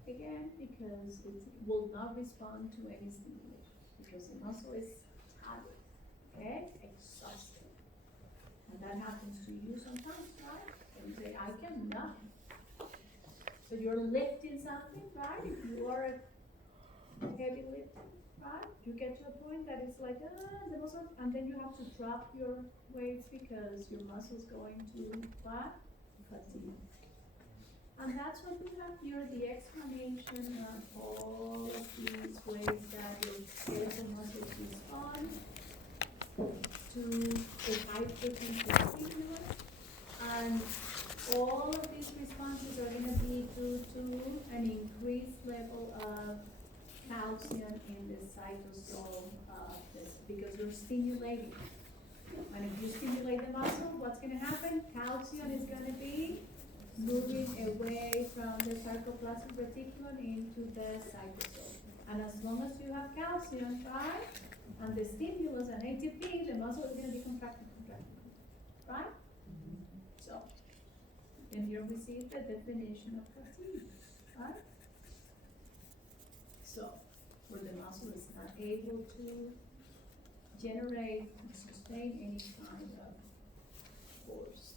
again because it will not respond to any stimulation because the muscle is tired, okay? Exhausted. And that happens to you sometimes, right? And you say, I cannot. So you're lifting something, right? If you are a heavy lifter, right? You get to a point that it's like, the muscle, and then you have to drop your weights because your muscle's going to what? Fatigue. And that's what we have here, the explanation of all of these ways that your skeletal muscles respond to a high frequency stimulus. And all of these responses are going to be due to an increased level of calcium in the cytosol of this, because you're stimulating. And if you stimulate the muscle, what's going to happen? Calcium is going to be moving away from the sarcoplasmic reticulum into the cytosol. And as long as you have calcium, right, and the stimulus and ATP, the muscle is going to be contracted, right? So, and here we see the definition of fatigue, right? So, where the muscle is not able to generate and sustain any kind of force.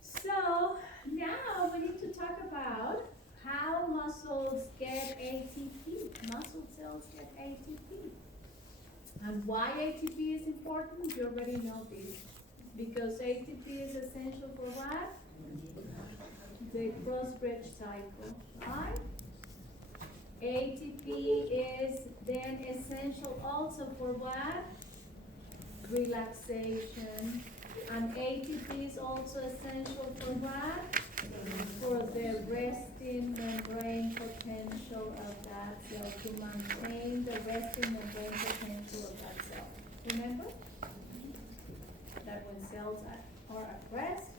So, now we need to talk about how muscles get ATP. Muscle cells get ATP. And why ATP is important, you already know this. Because ATP is essential for what? The cross-bridge cycle, right? ATP is then essential also for what? Relaxation. And ATP is also essential for what? For the resting membrane potential of that cell, to maintain the resting membrane potential of that cell. Remember? That when cells are at rest,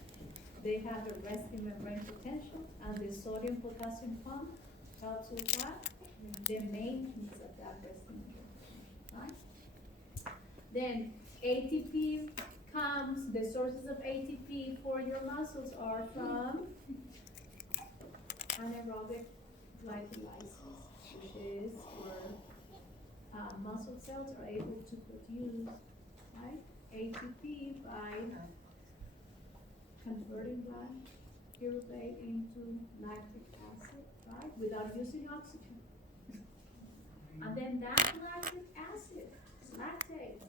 they have a resting membrane potential, and the sodium-potassium pump helps with what? The maintenance of that resting membrane, right? Then ATP comes, the sources of ATP for your muscles are from anaerobic glycolysis, which is where muscle cells are able to produce, right, ATP by converting pyruvate into lactic acid, right, without using oxygen. And then that lactic acid, lactate,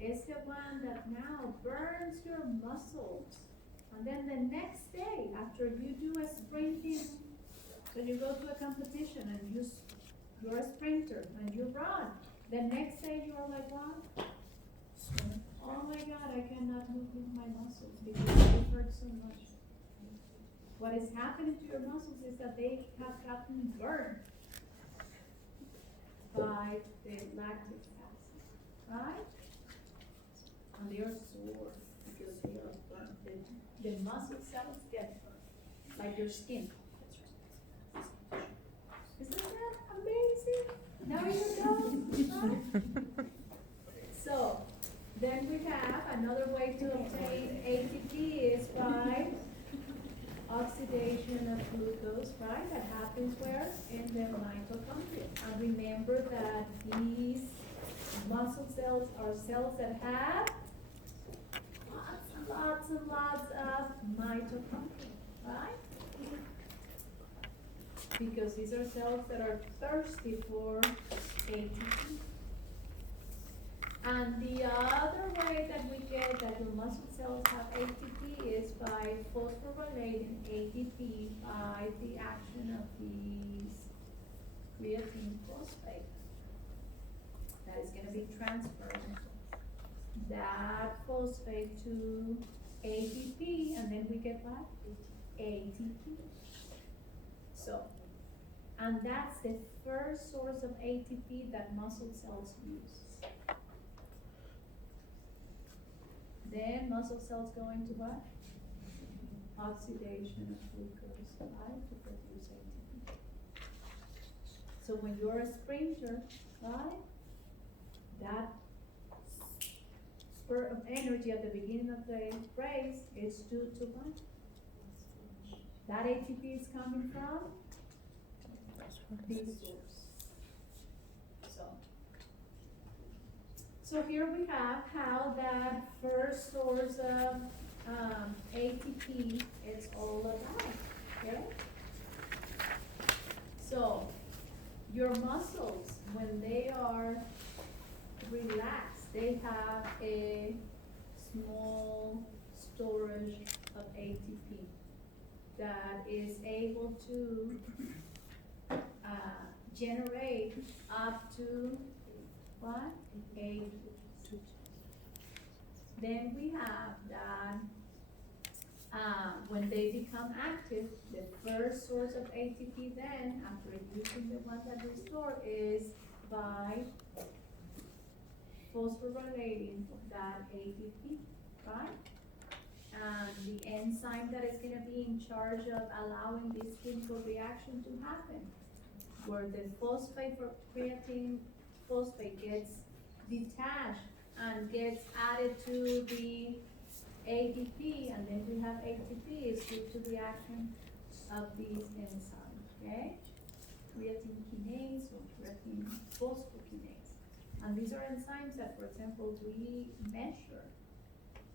is the one that now burns your muscles. And then the next day, after you do a sprinting, so you go to a competition and you're a sprinter and you run, the next day you are like, what? Oh my God, I cannot move my muscles because they hurt so much. What is happening to your muscles is that they have gotten burned by the lactic acid, right? And they are sore because they are burnt. The muscle cells get burnt, like your skin. Isn't that amazing? Now you know. So, then we have another way to obtain ATP is by oxidation of glucose, right? That happens where? In the mitochondria. And remember that these muscle cells are cells that have lots and lots of mitochondria, right? Because these are cells that are thirsty for ATP. And the other way that we get that your muscle cells have ATP is by phosphorylating ATP by the action of these creatine phosphate. That is going to be transferred that phosphate to ATP, and then we get what? ATP. So, and that's the first source of ATP that muscle cells use. Then muscle cells go into what? Oxidation of glucose, right, to produce ATP. So when you're a sprinter, right, that spurt of energy at the beginning of the race is due to what? That ATP is coming from this source. So here we have how that first source of ATP is all about, okay? So your muscles, when they are relaxed, they have a small storage of ATP that is able to generate up to what? 8. Then we have that when they become active, the first source of ATP then, after using the one that we store, is by phosphorylating that ATP, right? And the enzyme that is going to be in charge of allowing this chemical reaction to happen, where the phosphate for creatine phosphate gets detached and gets added to the ADP, and then we have ATP is due to the action of these enzymes, okay? Creatine kinase or creatine phosphokinase. And these are enzymes that, for example, we measure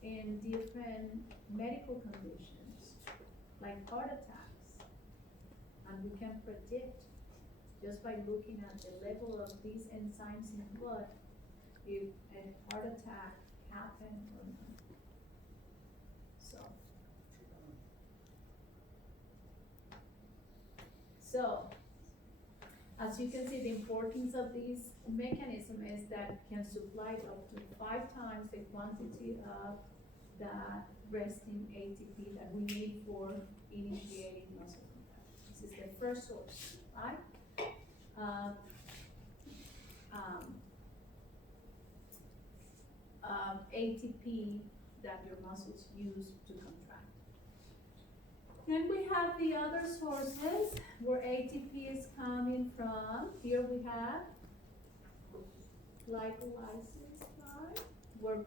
in different medical conditions, like heart attacks. And we can predict, just by looking at the level of these enzymes in blood, if a heart attack happened or not. So, as you can see, the importance of this mechanism is that it can supply up to 5 times the quantity of that resting ATP that we need for initiating muscle contraction. This is the first source, right? ATP that your muscles use to contract. Then we have the other sources where ATP is coming from. Here we have glycolysis, right? Where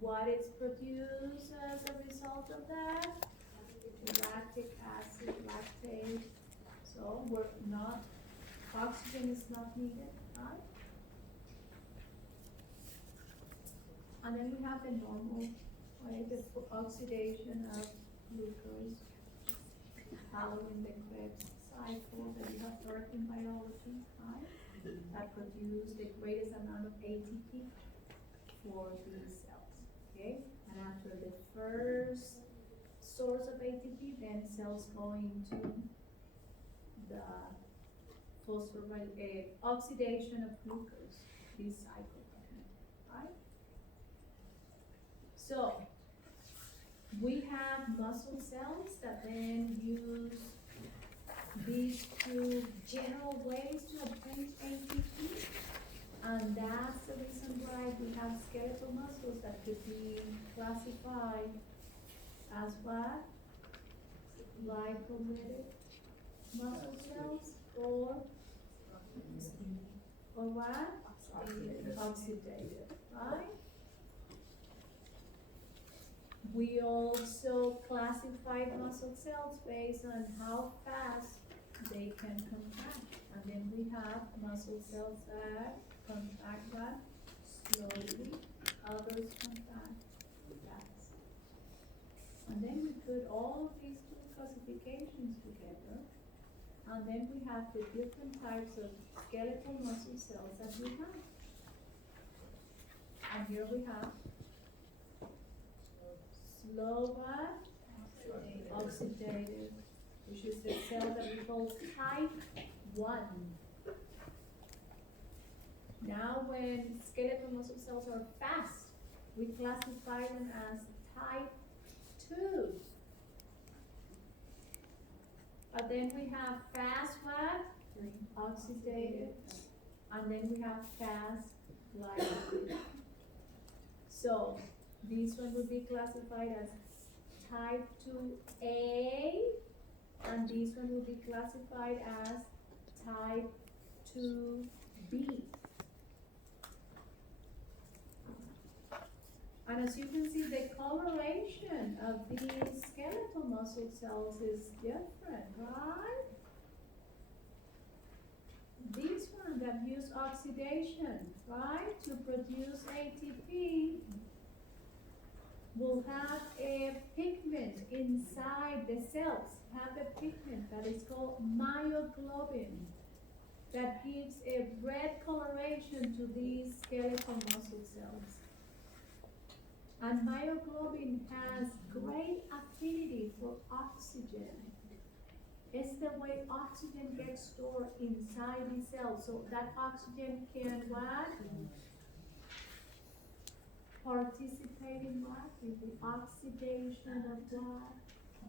what is produced as a result of that? Lactic acid, lactate. So we're not, oxygen is not needed, right? And then we have the normal way, the oxidation of glucose, following the Krebs cycle that you have heard in biology, right? That produce the greatest amount of ATP for these cells, okay? And after the first source of ATP, then cells go into the oxidation of glucose, this cycle, right? So, we have muscle cells that then use these 2 general ways to obtain ATP, and that's the reason why we have skeletal muscles that could be classified as what? Lipolytic muscle cells, or what? Oxidative, right? We also classify muscle cells based on how fast they can contract. And then we have muscle cells that contract what? Slowly. Others contract fast. And then we put all of these two classifications together. And then we have the different types of skeletal muscle cells that we have. And here we have slow what? Oxidative, which is the cell that we call type 1. Now when skeletal muscle cells are fast, we classify them as type 2. But then we have fast what? Oxidative. And then we have fast glycolytic. So this one will be classified as type 2A, and this one will be classified as type 2B. And as you can see, the coloration of these skeletal muscle cells is different, right? This one that use oxidation, right, to produce ATP will have a pigment inside the cells, have a pigment that is called myoglobin that gives a red coloration to these skeletal muscle cells. And myoglobin has great affinity for oxygen. It's the way oxygen gets stored inside the cell, so that oxygen can what? Participate in what? In the oxidation of what?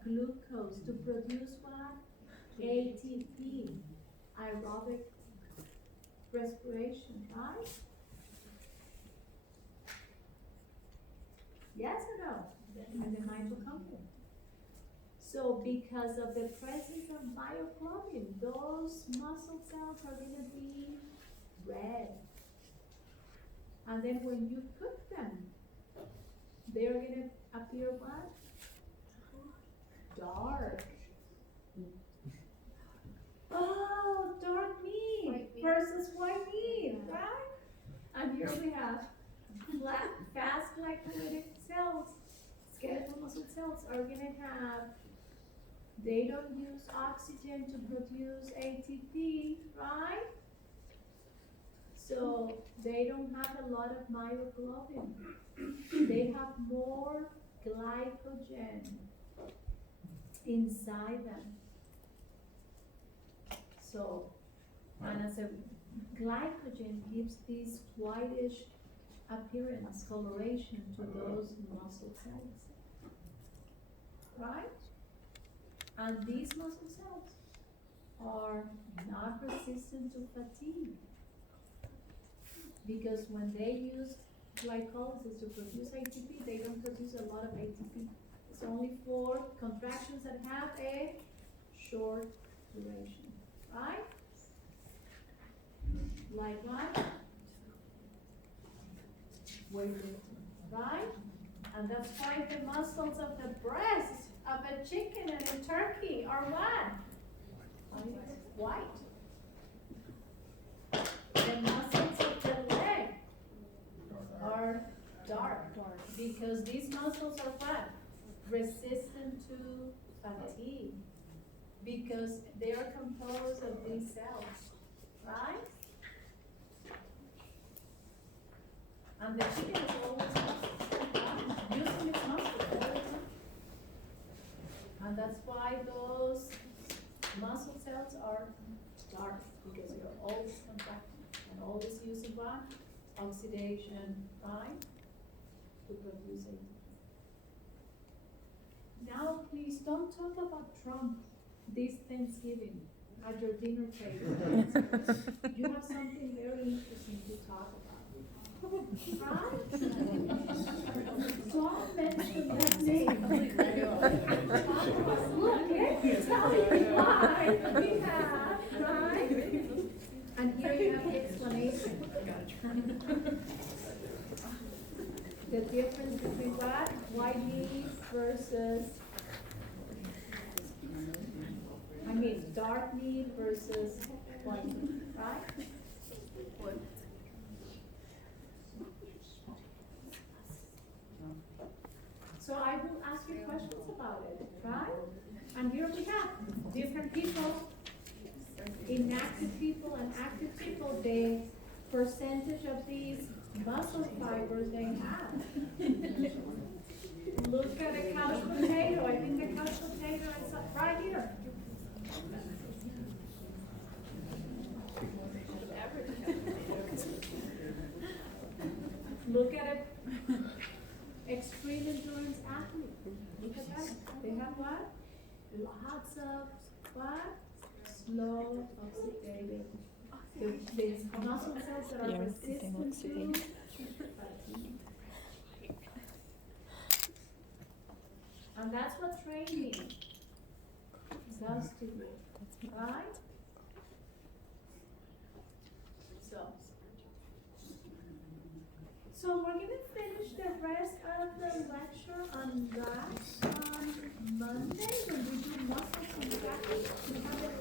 Glucose to produce what? ATP, aerobic respiration, right? Yes or no? And the mitochondria. So because of the presence of myoglobin, those muscle cells are going to be red. And then when you cook them, they're going to appear what? Dark. Oh, dark meat versus white meat, right? And here we have fast glycolytic cells. Skeletal muscle cells are going to have, they don't use oxygen to produce ATP, right? So they don't have a lot of myoglobin. They have more glycogen inside them. So, and as a glycogen gives this whitish appearance, coloration to those muscle cells. Right? And these muscle cells are not resistant to fatigue. Because when they use glycolysis to produce ATP, they don't produce a lot of ATP. It's only for contractions that have a short duration. Right? Like what? Weightlifting. Right? And that's why the muscles of the breast of a chicken and a turkey are what? White. The muscles of the leg are dark because these muscles are what? Resistant to fatigue because they are composed of these cells, right? And the chicken is always using its muscles all the time. And that's why those muscle cells are dark because you're always contracting and always using what? Oxidation, right? To produce ATP. Now, please don't talk about Trump this Thanksgiving at your dinner table. You have something very interesting to talk about. Right? Don't mention that name. Look, let me tell you why we have, right? And here you have the explanation. The difference between what? White meat versus, dark meat versus white meat, right? So I will ask you questions about it, right? And here we have different people, inactive people and active people, the percentage of these muscle fibers they have. Look at a couch potato. I think the couch potato is right here. Look at an extreme endurance athlete. Look at that. They have what? Lots of what? Slow oxidative. The muscle cells that are Yeah, resistant to oxidate. fatigue. And that's what training does to you, right? So we're gonna finish the rest of the lecture on that on Monday when we do muscle contractions. We have it